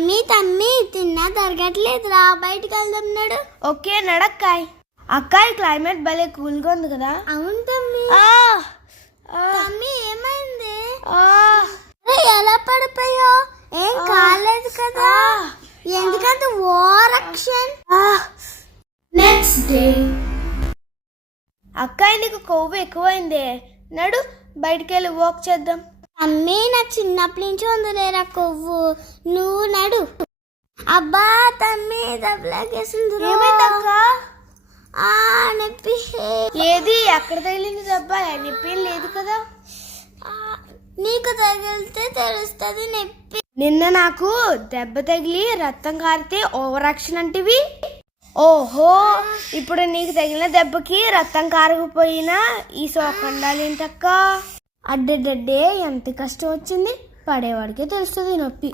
తమ్మి తమ్మి తిన్నా తరగట్లేదురా, బయటికి వెళ్దాం నడు. ఓకే నడక్కాయ్. అక్కాయ్ క్లైమేట్ భలే కూల్గా ఉంది కదా. అవును తమ్మి. తమ్మి ఏమైంది? ఎలా పడిపోయా? ఏం కాలేదు కదా? ఎందుకంటే ఓవరాక్షన్. Next day. అక్కాయ్ నీకు కొవ్వు ఎక్కువైందే, నడు బయటికి వెళ్ళి వాక్ చేద్దాం. తమ్మి నాకు చిన్నప్పటి నుంచి ఉందిలేరా కొవ్వు, నువ్వు నడు. అబ్బా తమ్మి దెబ్బలాగేసింది. నొప్పి. ఏది ఎక్కడ తగిలింది దెబ్బ? నొప్పి లేదు కదా. నీకు తగిలితే తెలుస్తుంది నొప్పి. నిన్న నాకు దెబ్బ తగిలి రక్తం కారితే ఓవరాక్షన్ అంటివి. ఓహో, ఇప్పుడు నీకు తగిలిన దెబ్బకి రక్తం కారకపోయినా ఈ సోకండాలేంటక్క? అడ్డడ్డే ఎంత కష్టం వచ్చింది, పడేవాడికే తెలుస్తుంది నొప్పి.